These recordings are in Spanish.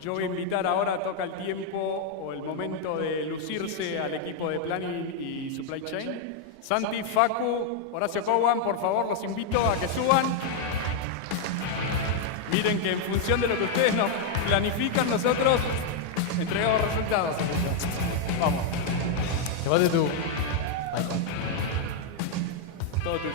Yo voy a invitar ahora, toca el tiempo o el momento de lucirse al equipo de Planning y Supply Chain. Santi, Facu, Horacio Cowan, por favor, los invito a que suban. Miren que en función de lo que ustedes nos planifican, nosotros entregamos resultados. Vamos. Llévate tú. Todo tuyo.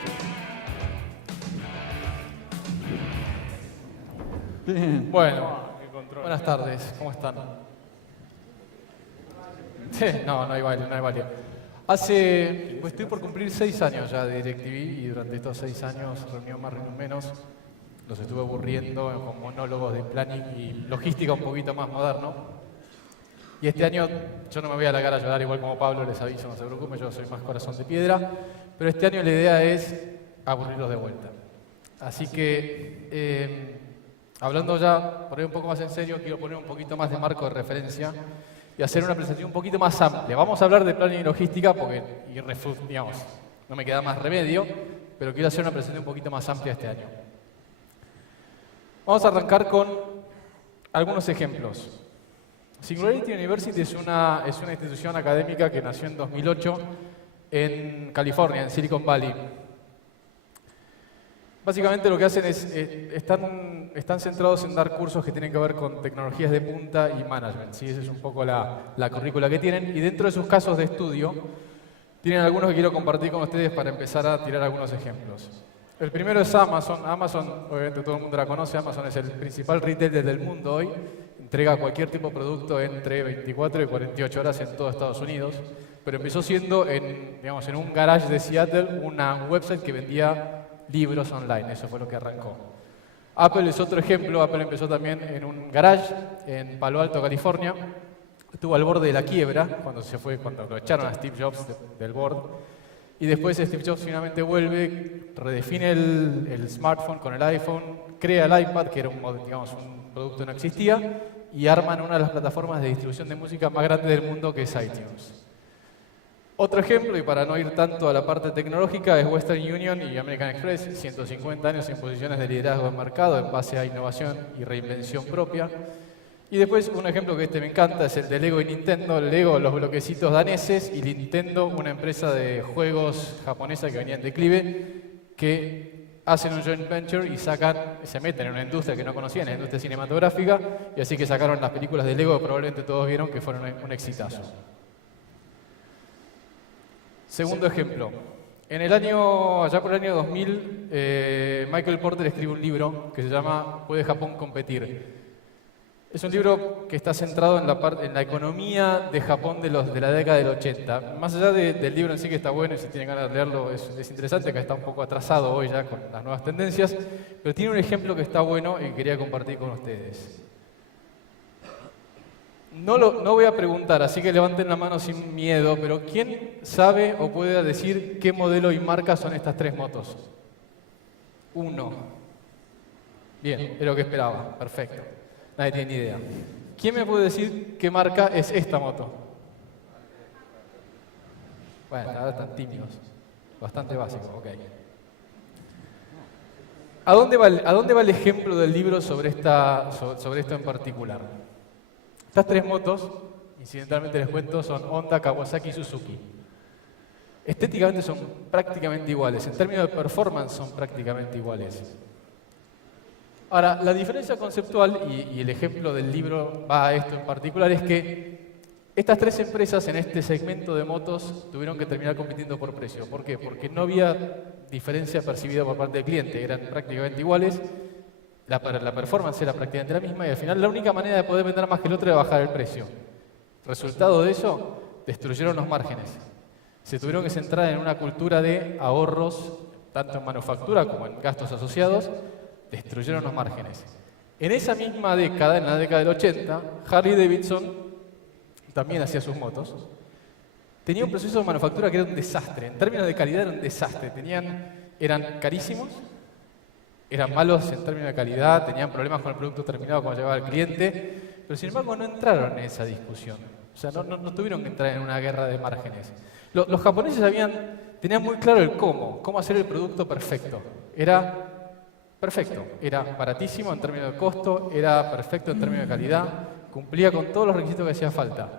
Bien. Bueno, buenas tardes, ¿cómo están? Sí, no hay valía. Pues estoy por cumplir 6 años ya de DirecTV y durante estos 6 años, reunión más, reunión menos, los estuve aburriendo con monólogos de planning y logística un poquito más moderno. Y este año yo no me voy a la cara a llorar igual como Pablo, les aviso, no se preocupen, yo soy más corazón de piedra, pero este año la idea es aburrirlos de vuelta. Así que, hablando ya, por ahí un poco más en serio, quiero poner un poquito más de marco de referencia y hacer una presentación un poquito más amplia. Vamos a hablar de planning y logística porque, digamos, no me queda más remedio, pero quiero hacer una presentación un poquito más amplia este año. Vamos a arrancar con algunos ejemplos. Singularity University es una institución académica que nació en 2008 en California, en Silicon Valley. Básicamente lo que hacen es, están centrados en dar cursos que tienen que ver con tecnologías de punta y management. ¿Sí? Esa es un poco la currícula que tienen. Y dentro de sus casos de estudio, tienen algunos que quiero compartir con ustedes para empezar a tirar algunos ejemplos. El primero es Amazon. Amazon, obviamente todo el mundo la conoce, Amazon es el principal retailer del mundo hoy. Entrega cualquier tipo de producto entre 24 y 48 horas en todo Estados Unidos. Pero empezó siendo en un garage de Seattle, una website que vendía libros online, eso fue lo que arrancó. Apple es otro ejemplo, Apple empezó también en un garage en Palo Alto, California. Estuvo al borde de la quiebra cuando lo echaron a Steve Jobs del board. Y después Steve Jobs finalmente vuelve, redefine el smartphone con el iPhone, crea el iPad, que era un producto que no existía, y arman una de las plataformas de distribución de música más grandes del mundo, que es iTunes. Otro ejemplo, y para no ir tanto a la parte tecnológica, es Western Union y American Express, 150 años en posiciones de liderazgo de mercado en base a innovación y reinvención propia. Y después un ejemplo que me encanta es el de Lego y Nintendo. Lego, los bloquecitos daneses, y Nintendo, una empresa de juegos japonesa que venía en declive, que hacen un joint venture y se meten en una industria que no conocían, en la industria cinematográfica, y así que sacaron las películas de Lego que probablemente todos vieron que fueron un exitazo. Segundo ejemplo. Allá por el año 2000, Michael Porter escribe un libro que se llama ¿Puede Japón competir? Es un libro que está centrado en la economía de Japón de la década del 80. Más allá del libro en sí, que está bueno y si tienen ganas de leerlo es interesante, que está un poco atrasado hoy ya con las nuevas tendencias, pero tiene un ejemplo que está bueno y que quería compartir con ustedes. No voy a preguntar, así que levanten la mano sin miedo, pero ¿quién sabe o puede decir qué modelo y marca son estas 3 motos? 1. Bien, es lo que esperaba, perfecto. Nadie tiene ni idea. ¿Quién me puede decir qué marca es esta moto? Bueno, ahora están tímidos. Bastante básico, ok. ¿A dónde va el ejemplo del libro sobre esto en particular? Estas 3 motos, incidentalmente les cuento, son Honda, Kawasaki y Suzuki. Estéticamente son prácticamente iguales, en términos de performance son prácticamente iguales. Ahora, la diferencia conceptual, y el ejemplo del libro va a esto en particular, es que estas 3 empresas en este segmento de motos tuvieron que terminar compitiendo por precio. ¿Por qué? Porque no había diferencia percibida por parte del cliente, eran prácticamente iguales. La performance era prácticamente la misma y al final la única manera de poder vender más que el otro era bajar el precio. Resultado de eso, destruyeron los márgenes. Se tuvieron que centrar en una cultura de ahorros, tanto en manufactura como en gastos asociados, destruyeron los márgenes. En esa misma década, en la década del 80, Harley Davidson también hacía sus motos. Tenía un proceso de manufactura que era un desastre. En términos de calidad era un desastre. Eran carísimos, eran malos en términos de calidad, tenían problemas con el producto terminado cuando llegaba al cliente, pero sin embargo no entraron en esa discusión. O sea, no tuvieron que entrar en una guerra de márgenes. Los japoneses tenían muy claro el cómo hacer el producto perfecto. Era perfecto, era baratísimo en términos de costo, era perfecto en términos de calidad, cumplía con todos los requisitos que hacía falta.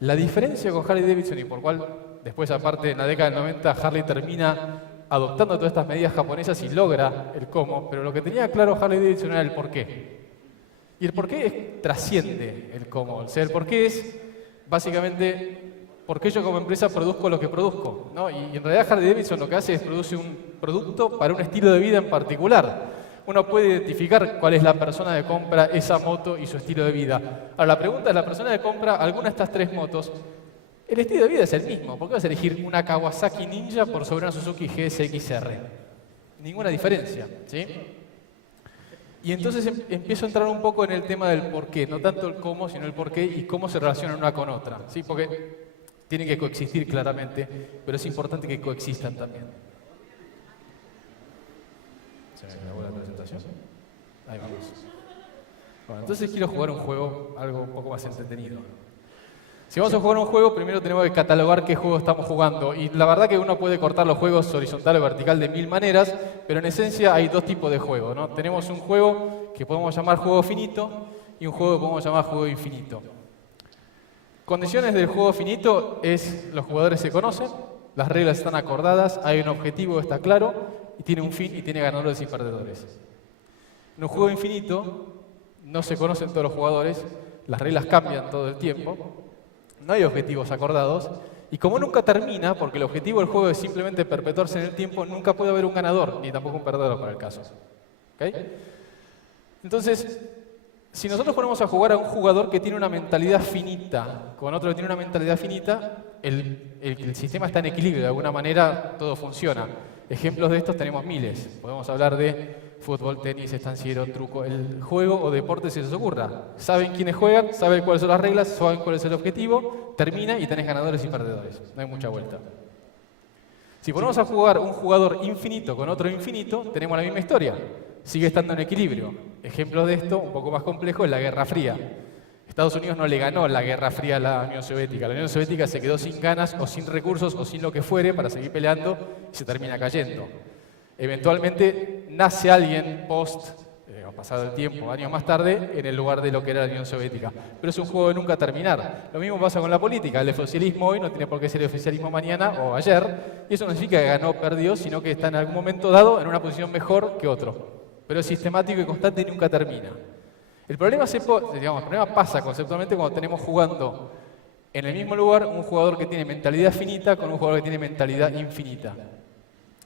La diferencia con Harley Davidson, y por cual después, aparte, en la década del 90, Harley termina adoptando todas estas medidas japonesas y logra el cómo, pero lo que tenía claro Harley Davidson era el porqué. Y el porqué trasciende el cómo. O sea, el porqué es básicamente por qué yo como empresa produzco lo que produzco, ¿no? Y en realidad Harley Davidson lo que hace es produce un producto para un estilo de vida en particular. Uno puede identificar cuál es la persona que compra esa moto y su estilo de vida. Ahora, la pregunta es, la persona que compra alguna de estas tres motos, el estilo de vida es el mismo. ¿Por qué vas a elegir una Kawasaki Ninja por sobre una Suzuki GSX-R? Ninguna diferencia, ¿sí? Y entonces empiezo a entrar un poco en el tema del por qué, no tanto el cómo, sino el por qué y cómo se relacionan una con otra, ¿sí? Porque tienen que coexistir claramente, pero es importante que coexistan también. ¿Se me acabó la presentación? Ahí vamos. Bueno, entonces quiero jugar un juego, algo un poco más entretenido. Si vamos a jugar un juego, primero tenemos que catalogar qué juego estamos jugando. Y la verdad que uno puede cortar los juegos horizontal o vertical de 1000 maneras, pero en esencia hay dos tipos de juegos, ¿no? Tenemos un juego que podemos llamar juego finito y un juego que podemos llamar juego infinito. Condiciones del juego finito es los jugadores se conocen, las reglas están acordadas, hay un objetivo que está claro y tiene un fin y tiene ganadores y perdedores. En un juego infinito no se conocen todos los jugadores, las reglas cambian todo el tiempo, no hay objetivos acordados y como nunca termina, porque el objetivo del juego es simplemente perpetuarse en el tiempo, nunca puede haber un ganador ni tampoco un perdedor para el caso. ¿Okay? Entonces, si nosotros ponemos a jugar a un jugador que tiene una mentalidad finita con otro que tiene una mentalidad finita, el sistema está en equilibrio, de alguna manera todo funciona. Ejemplos de estos tenemos miles. Podemos hablar de fútbol, tenis, estanciero, truco, el juego o deporte si se os ocurra. Saben quiénes juegan, saben cuáles son las reglas, saben cuál es el objetivo, termina y tenés ganadores y perdedores. No hay mucha vuelta. Si ponemos a jugar un jugador infinito con otro infinito, tenemos la misma historia. Sigue estando en equilibrio. Ejemplo de esto, un poco más complejo, es la Guerra Fría. Estados Unidos no le ganó la Guerra Fría a la Unión Soviética. La Unión Soviética se quedó sin ganas o sin recursos o sin lo que fuere para seguir peleando y se termina cayendo. Eventualmente nace alguien pasado el tiempo, años más tarde, en el lugar de lo que era la Unión Soviética. Pero es un juego de nunca terminar. Lo mismo pasa con la política. El oficialismo hoy no tiene por qué ser el oficialismo mañana o ayer. Y eso no significa que ganó o perdió, sino que está en algún momento dado en una posición mejor que otro. Pero es sistemático y constante y nunca termina. El problema pasa conceptualmente cuando tenemos jugando en el mismo lugar un jugador que tiene mentalidad finita con un jugador que tiene mentalidad infinita.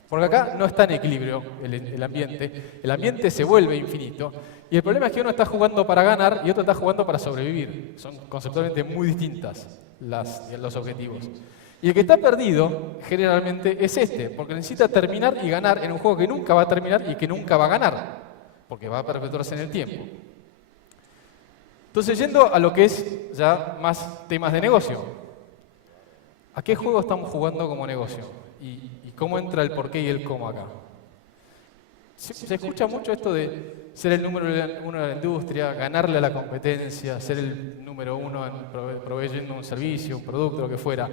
Porque acá no está en equilibrio el ambiente. El ambiente se vuelve infinito. Y el problema es que uno está jugando para ganar y otro está jugando para sobrevivir. Son conceptualmente muy distintas los objetivos. Y el que está perdido, generalmente, es porque necesita terminar y ganar en un juego que nunca va a terminar y que nunca va a ganar, porque va a perpetuarse en el tiempo. Entonces, yendo a lo que es ya más temas de negocio, ¿a qué juego estamos jugando como negocio? ¿Y cómo entra el porqué y el cómo acá? Se escucha mucho esto de ser el número uno de la industria, ganarle a la competencia, ser el número uno en proveyendo un servicio, un producto, lo que fuera.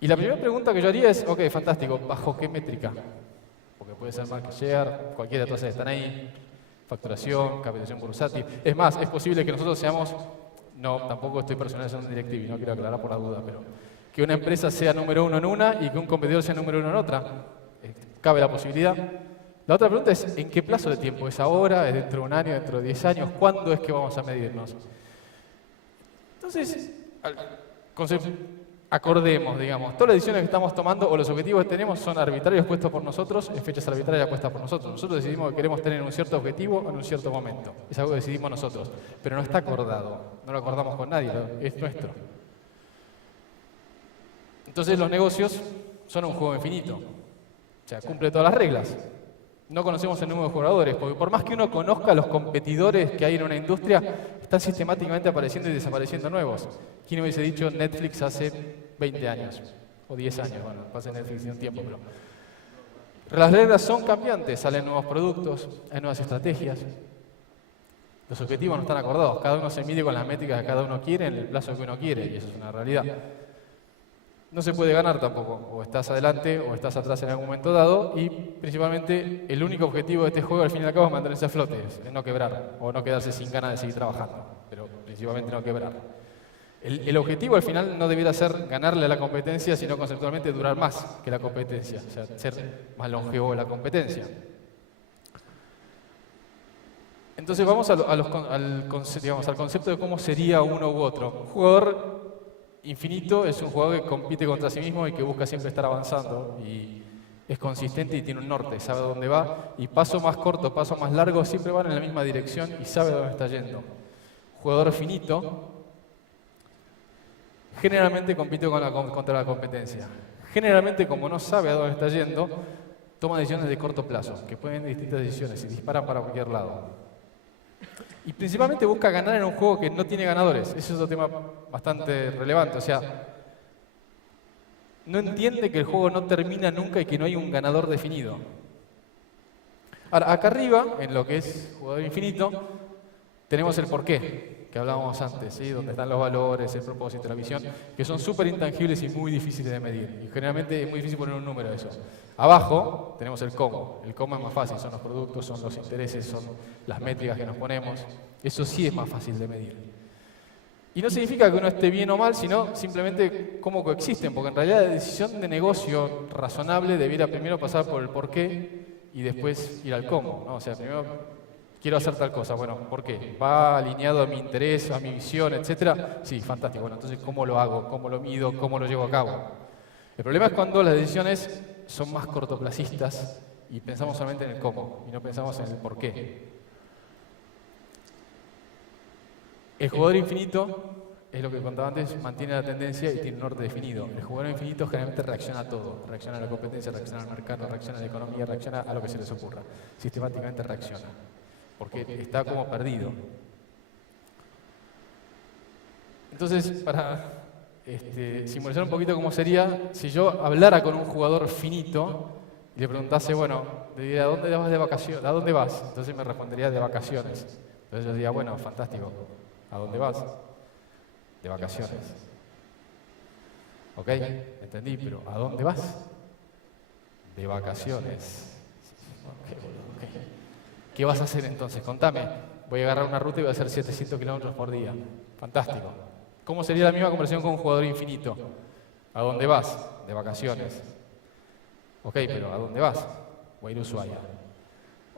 Y la primera pregunta que yo haría es, ok, fantástico, ¿bajo qué métrica? Porque puede ser market share, cualquiera de todas esas están ahí, facturación, capitalización bursátil. Es más, es posible que nosotros seamos, no, tampoco estoy personalizando un directivo y no quiero aclarar por la duda, pero que una empresa sea número uno en una y que un competidor sea número uno en otra. Cabe la posibilidad. La otra pregunta es, ¿en qué plazo de tiempo? ¿Es ahora? ¿Es dentro de un año? ¿Dentro de 10 años? ¿Cuándo es que vamos a medirnos? Entonces, acordemos, digamos, todas las decisiones que estamos tomando o los objetivos que tenemos son arbitrarios puestos por nosotros, en fechas arbitrarias puestas por nosotros. Nosotros decidimos que queremos tener un cierto objetivo en un cierto momento. Es algo que decidimos nosotros, pero no está acordado. No lo acordamos con nadie, es nuestro. Entonces los negocios son un juego infinito. O sea, cumple todas las reglas. No conocemos el número de jugadores, porque por más que uno conozca los competidores que hay en una industria, están sistemáticamente apareciendo y desapareciendo nuevos. ¿Quién hubiese dicho Netflix hace 20 años? O 10 años, bueno, pasa Netflix en un tiempo, pero... Las reglas son cambiantes, salen nuevos productos, hay nuevas estrategias. Los objetivos no están acordados, cada uno se mide con las métricas que cada uno quiere en el plazo que uno quiere, y eso es una realidad. No se puede ganar tampoco, o estás adelante o estás atrás en algún momento dado, y principalmente el único objetivo de este juego al fin y al cabo es mantenerse a flote, es no quebrar o no quedarse sin ganas de seguir trabajando. pero principalmente no quebrar. El objetivo al final no debiera ser ganarle a la competencia, sino conceptualmente durar más que la competencia, o sea, ser más longevo la competencia. Entonces vamos al concepto de cómo sería uno u otro. Un jugador infinito es un jugador que compite contra sí mismo y que busca siempre estar avanzando y es consistente y tiene un norte, sabe a dónde va y paso más corto, paso más largo, siempre van en la misma dirección y sabe a dónde está yendo. Jugador finito generalmente compite contra la competencia. Generalmente, como no sabe a dónde está yendo, toma decisiones de corto plazo, que pueden ser distintas decisiones y disparan para cualquier lado. Y principalmente busca ganar en un juego que no tiene ganadores. Ese es otro tema bastante relevante. O sea, no entiende que el juego no termina nunca y que no hay un ganador definido. Ahora, acá arriba, en lo que es jugador infinito, tenemos el porqué, que hablábamos antes, ¿sí? Donde están los valores, el propósito, la visión, que son súper intangibles y muy difíciles de medir. Y generalmente es muy difícil poner un número a eso. Abajo tenemos el cómo. El cómo es más fácil, son los productos, son los intereses, son las métricas que nos ponemos. Eso sí es más fácil de medir. Y no significa que uno esté bien o mal, sino simplemente cómo coexisten, porque en realidad la decisión de negocio razonable debiera primero pasar por el porqué y después ir al cómo, ¿no? O sea, primero quiero hacer tal cosa, bueno, ¿por qué? ¿Va alineado a mi interés, a mi visión, etcétera? Sí, fantástico. Bueno, entonces, ¿cómo lo hago? ¿Cómo lo mido? ¿Cómo lo llevo a cabo? El problema es cuando las decisiones son más cortoplacistas y pensamos solamente en el cómo y no pensamos en el por qué. El jugador infinito, es lo que contaba antes, mantiene la tendencia y tiene un norte definido. El jugador infinito generalmente reacciona a todo. Reacciona a la competencia, reacciona al mercado, reacciona a la economía, reacciona a lo que se les ocurra. Sistemáticamente reacciona. Porque está como perdido. Además, para simbolizar un poquito cómo sería, si yo hablara con un jugador finito y le preguntase, bueno, le diría, ¿a dónde vas de vacaciones? ¿A dónde vas? Entonces me respondería de vacaciones. Entonces yo diría, bueno, fantástico. ¿A dónde vas? De vacaciones. ¿Ok? Entendí, pero ¿a dónde vas? De vacaciones. Ok. ¿Qué vas a hacer entonces? Contame. Voy a agarrar una ruta y voy a hacer 700 kilómetros por día. Fantástico. ¿Cómo sería la misma conversación con un jugador infinito? ¿A dónde vas? De vacaciones. Ok, pero ¿a dónde vas? Voy a ir a Ushuaia.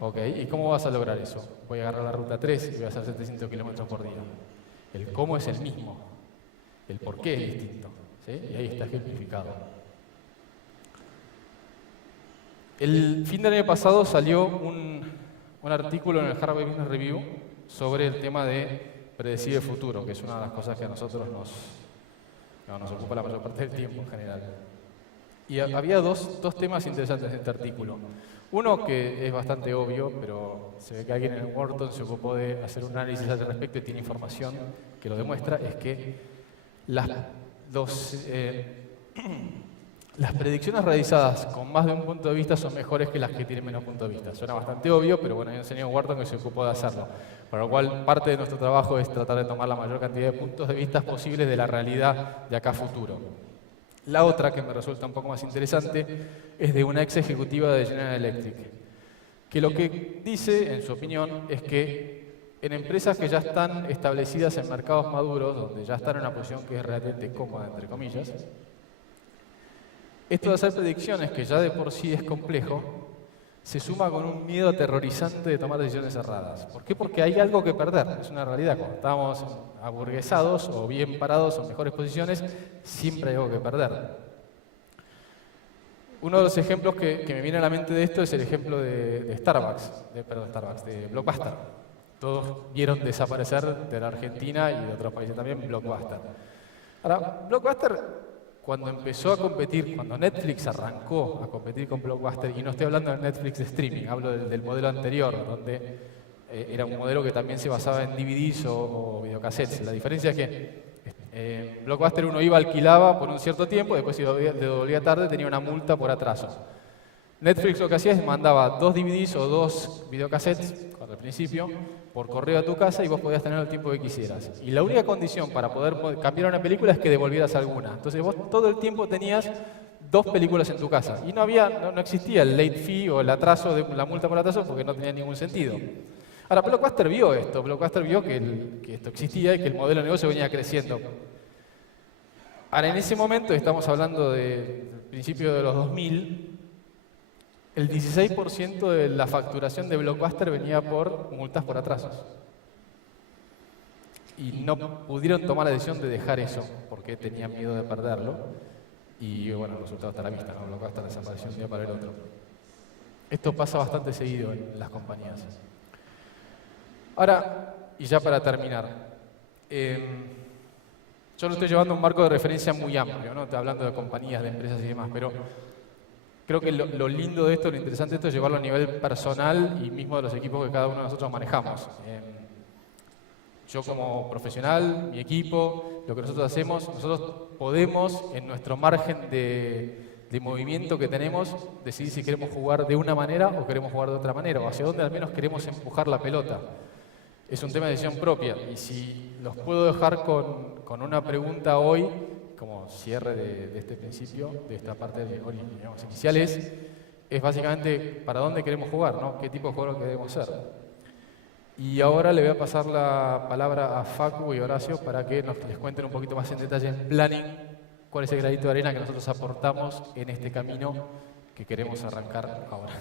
Ok, ¿y cómo vas a lograr eso? Voy a agarrar la ruta 3 y voy a hacer 700 kilómetros por día. El cómo es el mismo. El por qué es distinto. ¿Sí? Y ahí está ejemplificado. El fin del año pasado salió un artículo en el Harvard Business Review sobre el tema de predecir el futuro, que es una de las cosas que a nosotros nos ocupa la mayor parte del tiempo en general. Y había dos temas interesantes en este artículo. Uno que es bastante obvio, pero se ve que alguien en Wharton se ocupó de hacer un análisis al respecto y tiene información que lo demuestra, es que las predicciones realizadas con más de un punto de vista son mejores que las que tienen menos punto de vista. Suena bastante obvio, pero bueno, hay un señor Wharton que se ocupó de hacerlo. Para lo cual, parte de nuestro trabajo es tratar de tomar la mayor cantidad de puntos de vista posibles de la realidad de acá a futuro. La otra, que me resulta un poco más interesante, es de una ex ejecutiva de General Electric, que lo que dice, en su opinión, es que en empresas que ya están establecidas en mercados maduros, donde ya están en una posición que es realmente cómoda, entre comillas, esto de hacer predicciones, que ya de por sí es complejo, se suma con un miedo aterrorizante de tomar decisiones erradas. ¿Por qué? Porque hay algo que perder, es una realidad. Cuando estamos aburguesados o bien parados o en mejores posiciones, siempre hay algo que perder. Uno de los ejemplos que me viene a la mente de esto es el ejemplo de Blockbuster. Todos vieron desaparecer de la Argentina y de otros países también Blockbuster. Ahora, Blockbuster, cuando empezó a competir, cuando Netflix arrancó a competir con Blockbuster, y no estoy hablando del Netflix de streaming, hablo del modelo anterior, donde era un modelo que también se basaba en DVDs o videocassettes. La diferencia es que Blockbuster uno iba, alquilaba por un cierto tiempo, después si le devolvía tarde tenía una multa por atraso. Netflix lo que hacía es mandaba 2 DVDs o 2 videocassettes al principio por correo a tu casa y vos podías tener el tiempo que quisieras. Y la única condición para poder cambiar una película es que devolvieras alguna. Entonces vos todo el tiempo tenías 2 películas en tu casa. Y no existía el late fee o el atraso de la multa por atraso porque no tenía ningún sentido. Ahora, Blockbuster vio esto. Blockbuster vio que esto existía y que el modelo de negocio venía creciendo. Ahora, en ese momento, estamos hablando del principio de los 2000, el 16% de la facturación de Blockbuster venía por multas por atrasos. Y no pudieron tomar la decisión de dejar eso, porque tenían miedo de perderlo. Y bueno, el resultado está a la vista, ¿no? Blockbuster desapareció un día para el otro. Esto pasa bastante seguido en las compañías. Ahora, y ya para terminar, yo lo estoy llevando a un marco de referencia muy amplio, ¿no? Estoy hablando de compañías, de empresas y demás, pero creo que lo lindo de esto, lo interesante de esto es llevarlo a nivel personal y mismo de los equipos que cada uno de nosotros manejamos. Yo como profesional, mi equipo, lo que nosotros hacemos, nosotros podemos en nuestro margen de movimiento que tenemos decidir si queremos jugar de una manera o queremos jugar de otra manera, o hacia dónde al menos queremos empujar la pelota. Es un tema de decisión propia, y si los puedo dejar con una pregunta hoy, como cierre de este principio, de esta parte digamos, inicial, es básicamente para dónde queremos jugar, ¿no? ¿Qué tipo de jugador queremos ser? Y ahora le voy a pasar la palabra a Facu y Horacio para que les cuenten un poquito más en detalle en planning cuál es el granito de arena que nosotros aportamos en este camino que queremos arrancar ahora.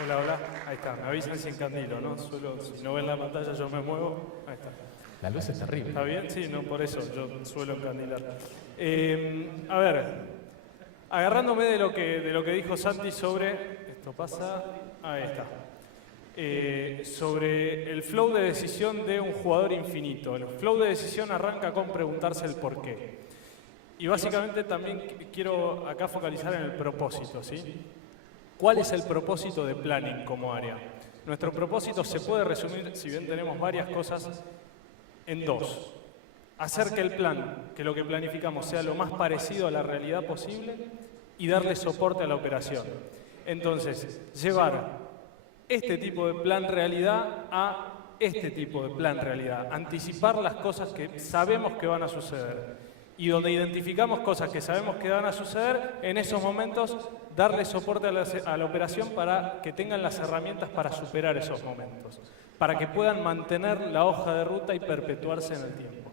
Hola, hola. Ahí está. Me avisan sin candilo, ¿no? Si no ven la pantalla, yo me muevo. Ahí está. La luz es terrible. ¿Está bien? Sí, no, por eso yo suelo encandilar. A ver, agarrándome de lo que dijo Santi sobre... Esto pasa... Ahí está. Sobre el flow de decisión de un jugador infinito. El flow de decisión arranca con preguntarse el por qué. Y básicamente también quiero acá focalizar en el propósito, ¿sí? ¿Cuál es el propósito de planning como área? Nuestro propósito se puede resumir, si bien tenemos varias cosas, en dos. Hacer que el plan, que lo que planificamos, sea lo más parecido a la realidad posible y darle soporte a la operación. Entonces, llevar este tipo de plan realidad a este tipo de plan realidad. Anticipar las cosas que sabemos que van a suceder. Y donde identificamos cosas que sabemos que van a suceder, en esos momentos darle soporte a la operación para que tengan las herramientas para superar esos momentos, para que puedan mantener la hoja de ruta y perpetuarse en el tiempo.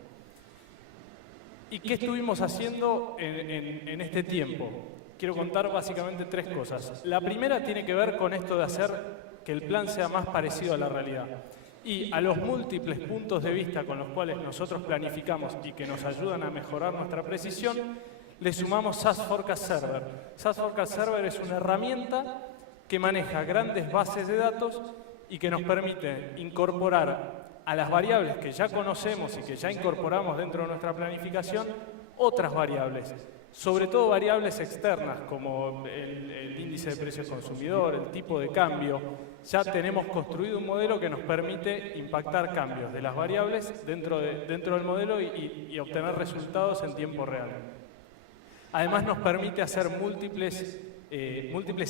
¿Y qué estuvimos haciendo en este tiempo? Quiero contar básicamente tres cosas. La primera tiene que ver con esto de hacer que el plan sea más parecido a la realidad. Y a los múltiples puntos de vista con los cuales nosotros planificamos y que nos ayudan a mejorar nuestra precisión, le sumamos SAS Forecast Server. SAS Forecast Server es una herramienta que maneja grandes bases de datos y que nos permite incorporar a las variables que ya conocemos y que ya incorporamos dentro de nuestra planificación otras variables. Sobre todo variables externas como el índice de precios consumidor, el tipo de cambio. Ya tenemos construido un modelo que nos permite impactar cambios de las variables dentro del modelo y obtener resultados en tiempo real. Además nos permite hacer múltiples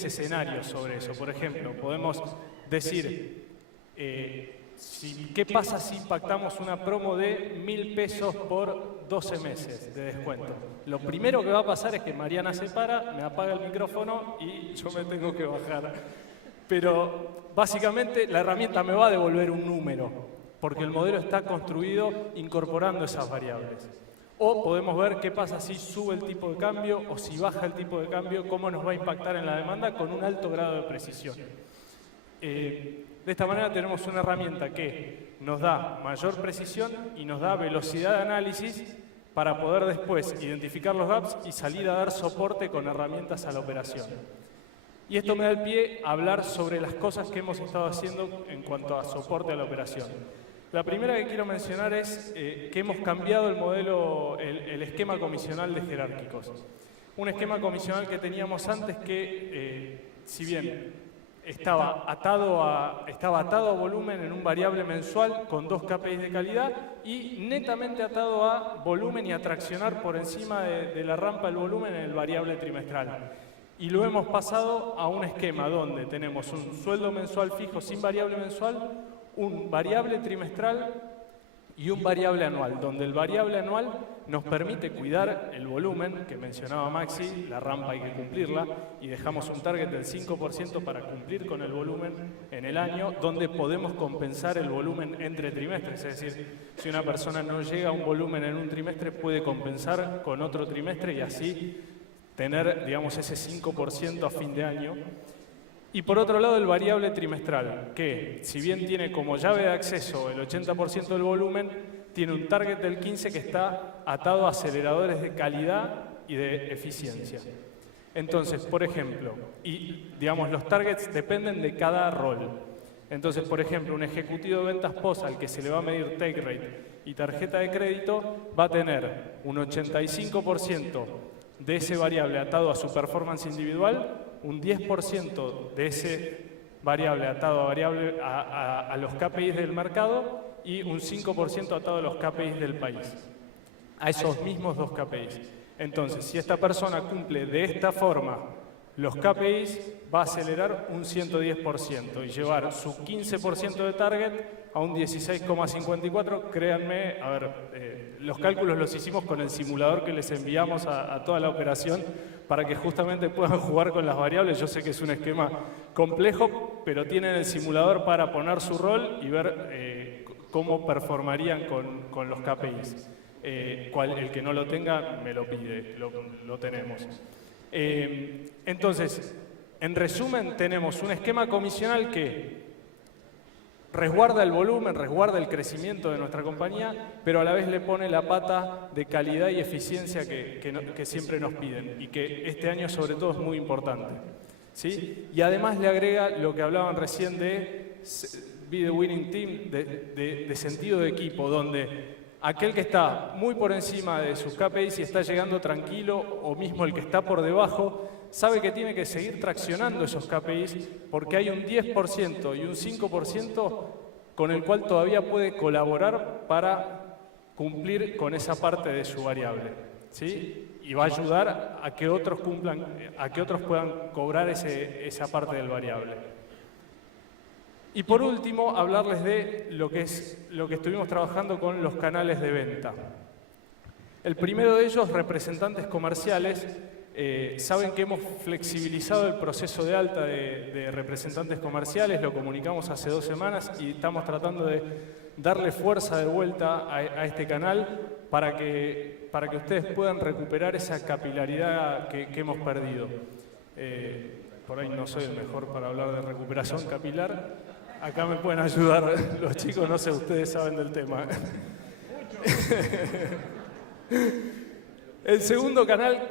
escenarios sobre eso. Por ejemplo, podemos decir, ¿qué pasa si impactamos una promo de 1.000 pesos por 12 meses de descuento? Lo primero que va a pasar es que Mariana se para, me apaga el micrófono y yo me tengo que bajar. Pero básicamente la herramienta me va a devolver un número, porque el modelo está construido incorporando esas variables. O podemos ver qué pasa si sube el tipo de cambio o si baja el tipo de cambio, cómo nos va a impactar en la demanda con un alto grado de precisión. De esta manera tenemos una herramienta que nos da mayor precisión y nos da velocidad de análisis para poder después identificar los gaps y salir a dar soporte con herramientas a la operación. Y esto me da el pie a hablar sobre las cosas que hemos estado haciendo en cuanto a soporte a la operación. La primera que quiero mencionar es que hemos cambiado el modelo, el esquema comisional de jerárquicos. Un esquema comisional que teníamos antes que, si bien estaba atado a volumen en un variable mensual con 2 KPIs de calidad y netamente atado a volumen y a traccionar por encima de la rampa del volumen en el variable trimestral. Y lo hemos pasado a un esquema donde tenemos un sueldo mensual fijo sin variable mensual, un variable trimestral y un variable anual, donde el variable anual nos permite cuidar el volumen que mencionaba Maxi, la rampa hay que cumplirla, y dejamos un target del 5% para cumplir con el volumen en el año, donde podemos compensar el volumen entre trimestres, es decir, si una persona no llega a un volumen en un trimestre, puede compensar con otro trimestre y así tener, digamos, ese 5% a fin de año. Y por otro lado, el variable trimestral, que si bien tiene como llave de acceso el 80% del volumen, tiene un target del 15% que está atado a aceleradores de calidad y de eficiencia. Entonces, por ejemplo, y digamos, los targets dependen de cada rol. Entonces, por ejemplo, un ejecutivo de ventas post al que se le va a medir take rate y tarjeta de crédito va a tener un 85% de ese variable atado a su performance individual, un 10% de ese variable atado a los KPIs del mercado y un 5% atado a los KPIs del país, a esos mismos dos KPIs. Entonces, si esta persona cumple de esta forma los KPIs, va a acelerar un 110% y llevar su 15% de target a un 16,54. Créanme, a ver, los cálculos los hicimos con el simulador que les enviamos a toda la operación para que justamente puedan jugar con las variables. Yo sé que es un esquema complejo, pero tienen el simulador para poner su rol y ver cómo performarían con los KPIs. El que no lo tenga me lo pide, lo tenemos. Entonces, en resumen, tenemos un esquema comisional que resguarda el volumen, resguarda el crecimiento de nuestra compañía, pero a la vez le pone la pata de calidad y eficiencia que siempre nos piden y que este año sobre todo es muy importante, ¿sí? Y además le agrega lo que hablaban recién de Be the Winning Team, de sentido de equipo, donde aquel que está muy por encima de sus KPIs y está llegando tranquilo, o mismo el que está por debajo, sabe que tiene que seguir traccionando esos KPIs porque hay un 10% y un 5% con el cual todavía puede colaborar para cumplir con esa parte de su variable, ¿sí? Y va a ayudar a que otros cumplan, a que otros puedan cobrar esa parte del variable. Y por último, hablarles de lo que estuvimos trabajando con los canales de venta. El primero de ellos, representantes comerciales. Saben que hemos flexibilizado el proceso de alta de representantes comerciales, lo comunicamos hace 2 semanas y estamos tratando de darle fuerza de vuelta a este canal para que ustedes puedan recuperar esa capilaridad que hemos perdido. Por ahí no soy el mejor para hablar de recuperación capilar. Acá me pueden ayudar los chicos, no sé, ustedes saben del tema. El segundo canal,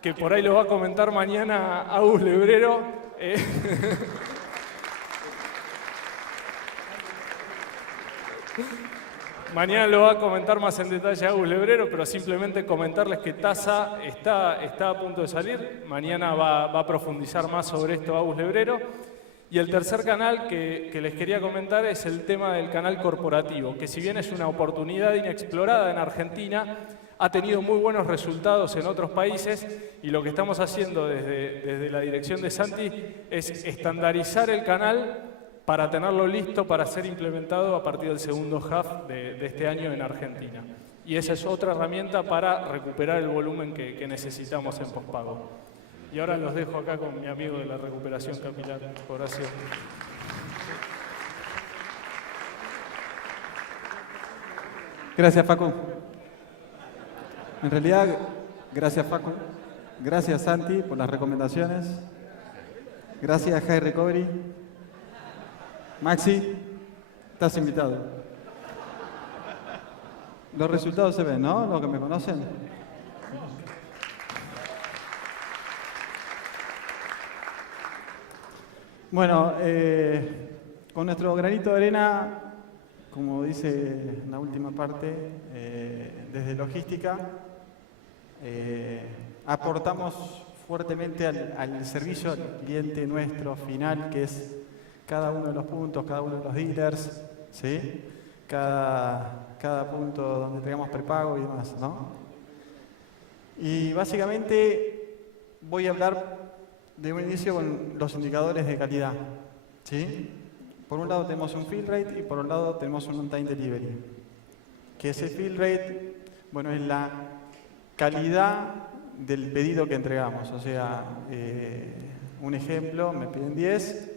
que por ahí lo va a comentar mañana Agus Lebrero. Mañana lo va a comentar más en detalle Agus Lebrero, pero simplemente comentarles que TASA está a punto de salir. Mañana va a profundizar más sobre esto Agus Lebrero. Y el tercer canal que les quería comentar es el tema del canal corporativo, que si bien es una oportunidad inexplorada en Argentina, ha tenido muy buenos resultados en otros países y lo que estamos haciendo desde la dirección de Santi es estandarizar el canal para tenerlo listo para ser implementado a partir del segundo half de este año en Argentina. Y esa es otra herramienta para recuperar el volumen que necesitamos en pospago. Y ahora los dejo acá con mi amigo de la recuperación capilar, Horacio. Gracias, Facu. En realidad, gracias, Facu. Gracias, Santi, por las recomendaciones. Gracias, High Recovery. Maxi, estás invitado. Los resultados se ven, ¿no? Los que me conocen. Bueno, con nuestro granito de arena, como dice en la última parte, desde logística, aportamos fuertemente al servicio al cliente nuestro final, que es cada uno de los puntos, cada uno de los dealers, ¿sí? Cada punto donde tengamos prepago y demás, ¿no? Y básicamente voy a hablar de un inicio con los indicadores de calidad, ¿sí? Por un lado tenemos un fill rate y por un lado tenemos un on-time delivery. que ese fill rate, bueno, es la calidad del pedido que entregamos. O sea, un ejemplo, me piden 10,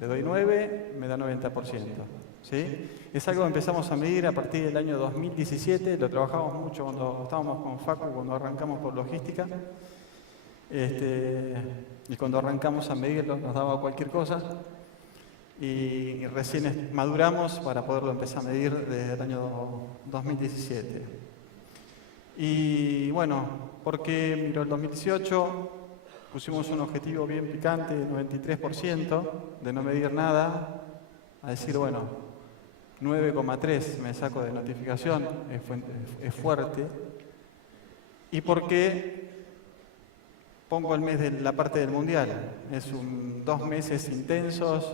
le doy 9, me da 90%. ¿Sí? Es algo que empezamos a medir a partir del año 2017, lo trabajamos mucho cuando estábamos con Facu, cuando arrancamos por logística. Y cuando arrancamos a medirlo nos daba cualquier cosa. Y recién maduramos para poderlo empezar a medir desde el año 2017. Y bueno, porque miró el 2018, pusimos un objetivo bien picante de 93%, de no medir nada, a decir, bueno, 9,3 me saco de notificación, es fuerte. Y porque pongo el mes de la parte del mundial, es 2 meses intensos,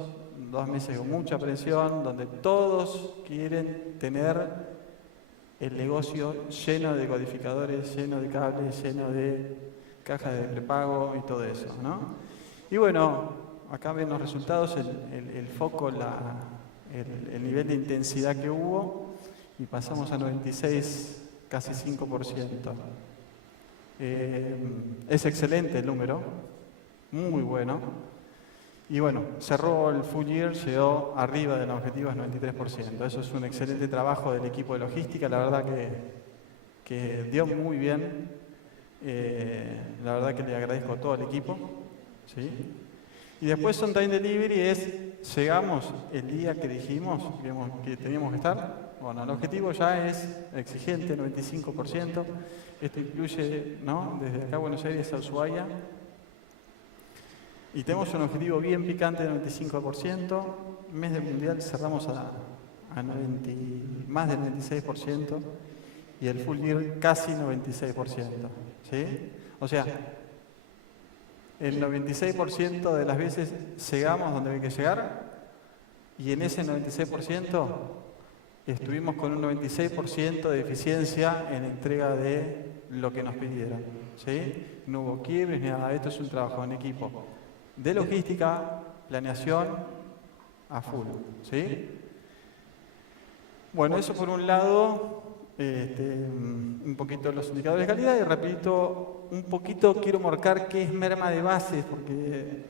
2 meses con mucha presión, donde todos quieren tener el negocio lleno de codificadores, lleno de cables, lleno de cajas de prepago y todo eso, ¿no? Y bueno, acá ven los resultados, el foco, el nivel de intensidad que hubo, y pasamos a 96, casi 5%. Es excelente el número, muy bueno. Y bueno, cerró el full year, llegó arriba del objetivo, es 93%. Eso es un excelente trabajo del equipo de logística, la verdad que dio muy bien. La verdad que le agradezco a todo el equipo. ¿Sí? Y después on time delivery llegamos el día que dijimos que teníamos que estar. Bueno, el objetivo ya es exigente, 95%. Esto incluye, ¿no?, desde acá a Buenos Aires a Ushuaia. Y tenemos un objetivo bien picante de 95%. Mes del mundial cerramos a más del 96%. Y el full year casi 96%. ¿Sí? O sea, el 96% de las veces llegamos donde hay que llegar, y en ese 96% estuvimos con un 96% de eficiencia en entrega de lo que nos pidieron. ¿Sí? No hubo quiebres ni nada. Esto es un trabajo en equipo de logística, planeación a full. ¿Sí? Bueno, eso por un lado. Un poquito los indicadores de calidad, y rapidito, un poquito quiero marcar qué es merma de bases, porque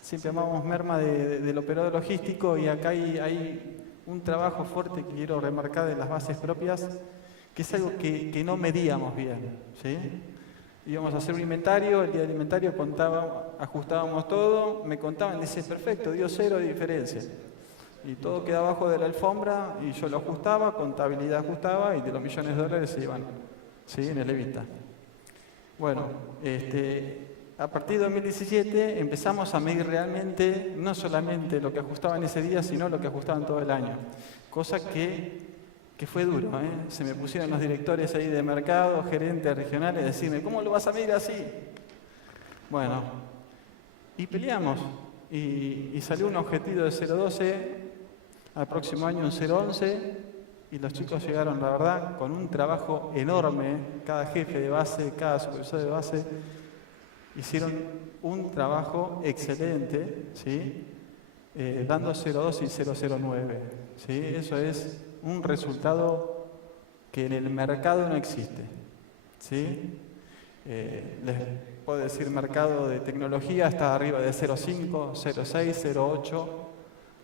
siempre llamamos merma del operador logístico, y acá hay un trabajo fuerte que quiero remarcar de las bases propias, que es algo que no medíamos bien. ¿Sí? Íbamos a hacer un inventario, el día del inventario ajustábamos todo, me contaban, dice, perfecto, dio 0 de diferencia. Y todo queda abajo de la alfombra, y yo lo ajustaba, contabilidad ajustaba, y de los millones de dólares se iban, ¿sí?, en el evita. Bueno, a partir de 2017 empezamos a medir realmente, no solamente lo que ajustaba en ese día, sino lo que ajustaba en todo el año. Cosa que fue duro, ¿eh? Se me pusieron los directores ahí de mercado, gerentes regionales, a decirme, ¿cómo lo vas a medir así? Bueno, y peleamos, y salió un objetivo de 0,12, al próximo año un 0,11, y los chicos llegaron, la verdad, con un trabajo enorme. Cada jefe de base, cada supervisor de base, hicieron un trabajo excelente, ¿sí? Dando 0,2 y 0,09. ¿Sí? Eso es un resultado que en el mercado no existe. ¿Sí? Les puedo decir, mercado de tecnología está arriba de 0,5, 0,6, 0,8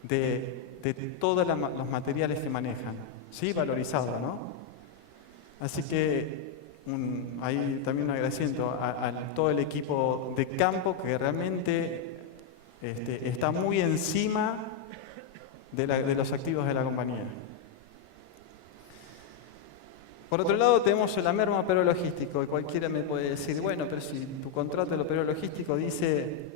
de todos los materiales que manejan. ¿Sí? Valorizado, ¿no? Así que ahí también un agradecimiento a todo el equipo de campo, que realmente está muy encima de los activos de la compañía. Por otro lado, tenemos la merma operador logístico, y cualquiera me puede decir, bueno, pero si tu contrato del operador logístico dice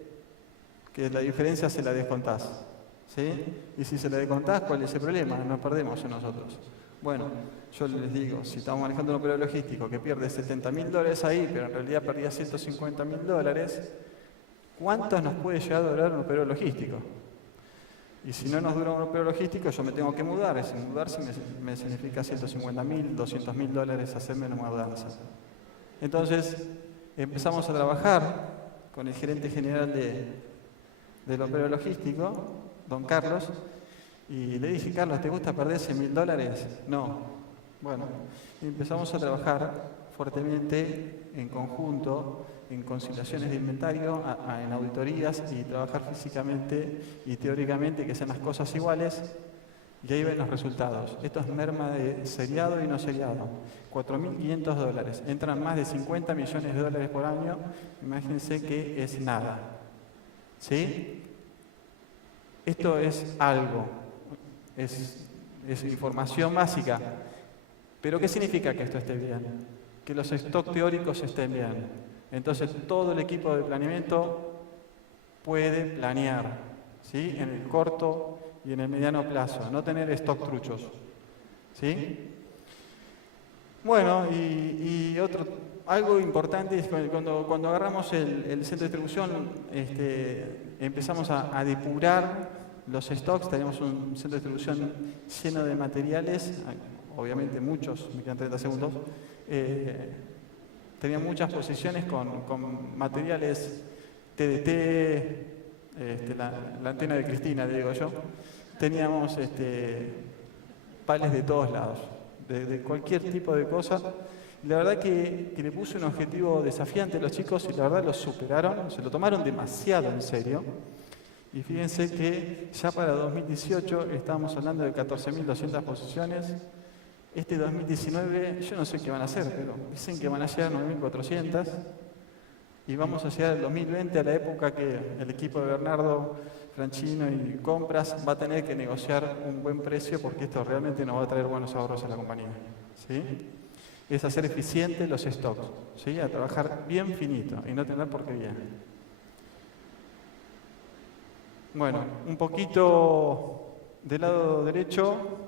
que la diferencia se la descontás, ¿sí? Y si se la descontás, ¿cuál es el problema? Nos perdemos nosotros. Bueno, yo les digo, si estamos manejando un operador logístico que pierde $70.000 ahí, pero en realidad perdía $150.000, ¿cuánto nos puede llegar a durar un operador logístico? Y si no nos dura un operador logístico, yo me tengo que mudar. Y mudarse me significa $150.000, $200.000 hacerme una mudanza. Entonces, empezamos a trabajar con el gerente general del operador logístico, don Carlos, y le dije, Carlos, ¿te gusta perder $100.000? No. Bueno, empezamos a trabajar fuertemente en conjunto, en conciliaciones de inventario, en auditorías y trabajar físicamente y teóricamente que sean las cosas iguales. Y ahí ven los resultados. Esto es merma de seriado y no seriado. $4.500. Entran más de 50 millones de dólares por año. Imagínense que es nada. ¿Sí? Esto es algo. Es información básica. Pero ¿qué significa que esto esté bien? Que los stock teóricos estén bien. Entonces todo el equipo de planeamiento puede planear, ¿sí? En el corto y en el mediano plazo, no tener stock truchos, ¿sí? Bueno, algo importante es que cuando agarramos el centro de distribución, empezamos a depurar los stocks. Tenemos un centro de distribución lleno de materiales, obviamente muchos, me quedan 30 segundos. Tenía muchas posiciones con materiales TDT, la antena de Cristina, le digo yo. Teníamos pales de todos lados, de cualquier tipo de cosa. La verdad que le puse un objetivo desafiante a los chicos y la verdad lo superaron, se lo tomaron demasiado en serio. Y fíjense que ya para 2018 estábamos hablando de 14.200 posiciones. Este 2019, yo no sé qué van a hacer, pero dicen que van a llegar a 9.400 y vamos a llegar al 2020, a la época que el equipo de Bernardo, Franchino y Compras va a tener que negociar un buen precio porque esto realmente nos va a traer buenos ahorros a la compañía. ¿Sí? Es hacer eficientes los stocks, ¿sí? A trabajar bien finito y no tener porquería. Bueno, un poquito del lado derecho.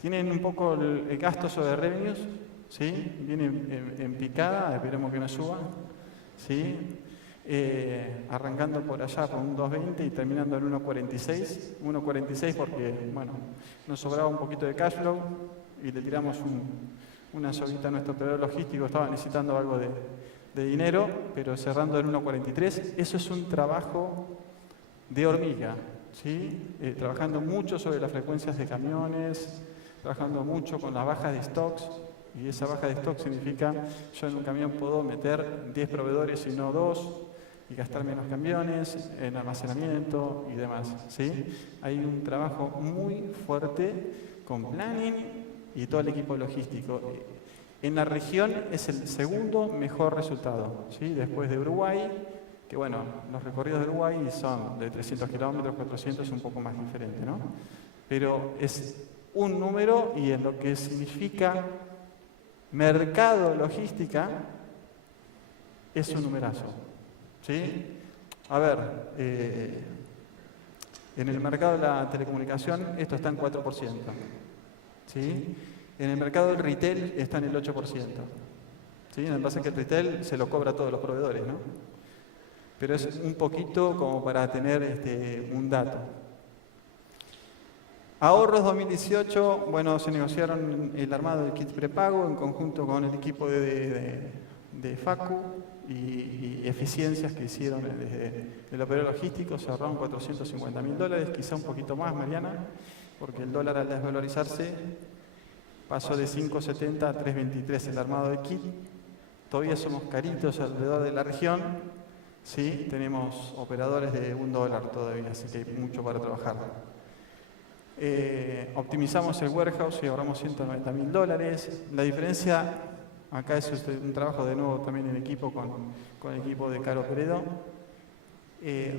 Tienen un poco el gasto sobre revenues, ¿sí? Viene en picada, esperemos que no suba, ¿sí? Arrancando por allá por un 2.20 y terminando en 1.46. 1.46 porque, bueno, nos sobraba un poquito de cash flow y le tiramos una soguita a nuestro operador logístico, estaba necesitando algo de dinero, pero cerrando en 1.43. Eso es un trabajo de hormiga, ¿sí? Trabajando mucho sobre las frecuencias de camiones, trabajando mucho con las bajas de stocks, y esa baja de stocks significa yo en un camión puedo meter 10 proveedores y no 2, y gastar menos camiones en almacenamiento y demás, ¿sí? Hay un trabajo muy fuerte con planning y todo el equipo logístico. En la región es el segundo mejor resultado, ¿sí? Después de Uruguay, que bueno, los recorridos de Uruguay son de 300 kilómetros, 400, un poco más diferente, ¿no? Pero es un número y en lo que significa mercado logística es un numerazo, ¿sí? A ver, en el mercado de la telecomunicación esto está en 4%, ¿sí? En el mercado del retail está en el 8%, ¿sí? Lo que pasa es que el retail se lo cobra a todos los proveedores, ¿no? Pero es un poquito como para tener un dato. Ahorros 2018, bueno, se negociaron el armado de kits prepago en conjunto con el equipo de Facu y eficiencias que hicieron desde el operador logístico. Se ahorraron $450.000, quizá un poquito más, Mariana, porque el dólar al desvalorizarse pasó de 5.70 a 3.23 el armado de kit. Todavía somos caritos alrededor de la región, ¿sí? Tenemos operadores de $1 todavía, así que hay mucho para trabajar. Optimizamos el warehouse y ahorramos $190.000. La diferencia acá es un trabajo de nuevo también en equipo con el equipo de Caro Peredo.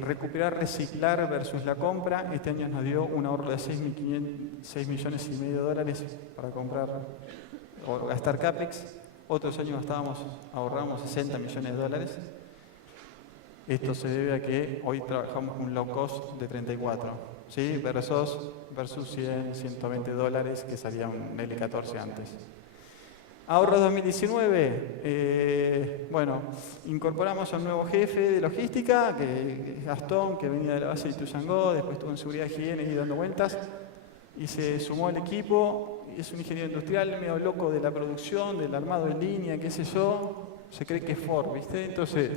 Recuperar, reciclar versus la compra. Este año nos dio un ahorro de $6,500.000 para comprar o gastar CAPEX. Otros años ahorramos $60 millones. Esto se debe a que hoy trabajamos un low cost de 34, ¿sí? versus $100, $120 que salía un L14 antes. Ahorros 2019, bueno, incorporamos a un nuevo jefe de logística, que es Gastón, que venía de la base de Ituzaingó, después estuvo en seguridad y higiene y dando vueltas, y se sumó al equipo. Es un ingeniero industrial medio loco de la producción, del armado en línea, qué sé yo, se cree que es Ford, ¿viste? Entonces,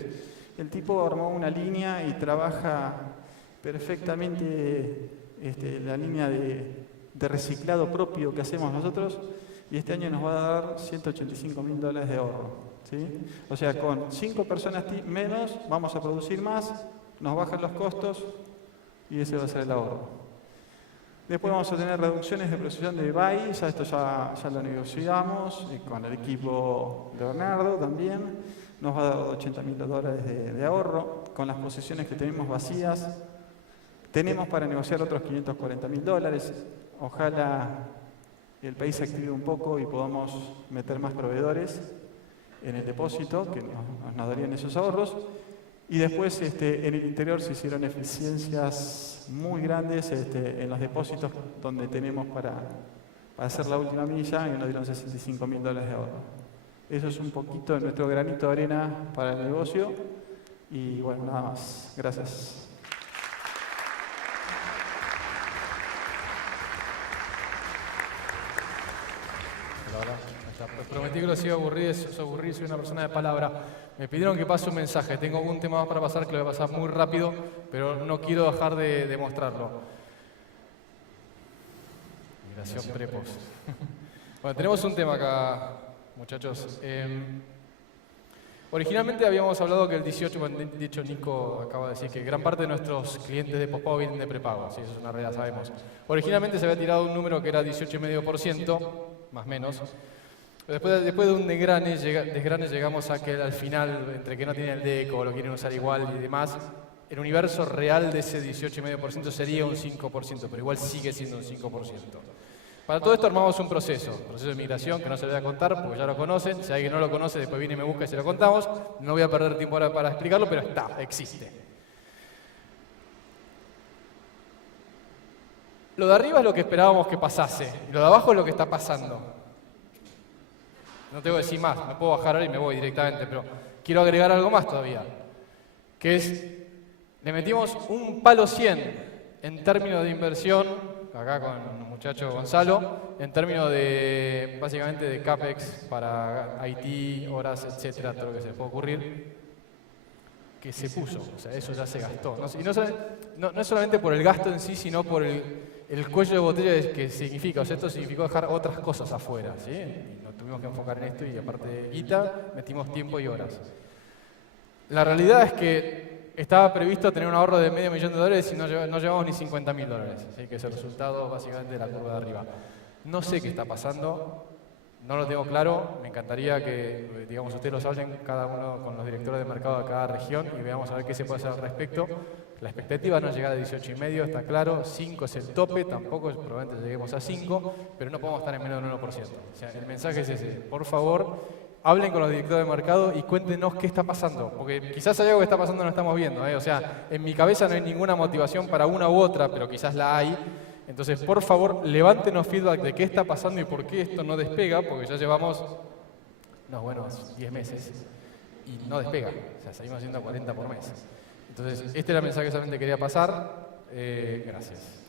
el tipo armó una línea y trabaja perfectamente la línea de reciclado propio que hacemos nosotros, y este año nos va a dar $185.000 de ahorro, ¿sí? O sea, con 5 personas menos vamos a producir más, nos bajan los costos y ese va a ser el ahorro. Después vamos a tener reducciones de producción de bytes, esto ya lo negociamos con el equipo de Bernardo también. Nos va a dar $80.000 de ahorro. Con las posiciones que tenemos vacías, tenemos para negociar otros $540.000. Ojalá el país se active un poco y podamos meter más proveedores en el depósito, que nos darían esos ahorros. Y después en el interior se hicieron eficiencias muy grandes en los depósitos donde tenemos para hacer la última milla y nos dieron $65.000 de ahorro. Eso es un poquito de nuestro granito de arena para el negocio y bueno, nada más. Gracias. Prometí que lo iba a aburrir, soy una persona de palabra. Me pidieron que pase un mensaje. Tengo un tema más para pasar que lo voy a pasar muy rápido, pero no quiero dejar de mostrarlo. Migración prepost. Bueno, tenemos un tema acá, muchachos. Originalmente habíamos hablado que el 18, bueno, de hecho Nico acaba de decir que gran parte de nuestros clientes de postpago vienen de prepago, sí, eso es una realidad, sabemos. Originalmente se había tirado un número que era 18,5%, más o menos. Después de un desgrane llegamos a que al final, entre que no tienen el deco, lo quieren usar igual y demás, el universo real de ese 18,5% sería un 5%, pero igual sigue siendo un 5%. Para todo esto armamos un proceso de migración que no se lo voy a contar porque ya lo conocen. Si alguien no lo conoce, después viene y me busca y se lo contamos. No voy a perder tiempo ahora para explicarlo, pero existe. Lo de arriba es lo que esperábamos que pasase, y lo de abajo es lo que está pasando. No tengo que decir más, me puedo bajar ahora y me voy directamente, pero quiero agregar algo más todavía, que es, le metimos un palo 100 en términos de inversión, acá con el muchacho Gonzalo, en términos de, básicamente de CAPEX para IT, horas, etcétera, todo lo que se les pueda ocurrir, que se puso, o sea, eso ya se gastó. Y no es solamente por el gasto en sí, sino por el cuello de botella que significa, o sea, esto significó dejar otras cosas afuera, ¿sí? Y nos tuvimos que enfocar en esto y aparte de guita, metimos tiempo y horas. La realidad es que estaba previsto tener un ahorro de $500,000 y no llevamos ni $50.000, así que es el resultado básicamente de la curva de arriba. No sé qué está pasando, no lo tengo claro, me encantaría que, digamos, ustedes los hablen cada uno con los directores de mercado de cada región y veamos a ver qué se puede hacer al respecto. La expectativa no es llegar a 18,5, está claro, 5 es el tope, tampoco probablemente lleguemos a 5, pero no podemos estar en menos del 1%. O sea, el mensaje es ese, por favor, hablen con los directores de mercado y cuéntenos qué está pasando, porque quizás hay algo que está pasando y no estamos viendo, ¿eh? O sea, en mi cabeza no hay ninguna motivación para una u otra, pero quizás la hay. Entonces, por favor, levántenos feedback de qué está pasando y por qué esto no despega, porque ya llevamos unos buenos 10 meses y no despega, o sea, seguimos haciendo 40 por mes. Entonces, este era el mensaje que solamente quería pasar. Gracias.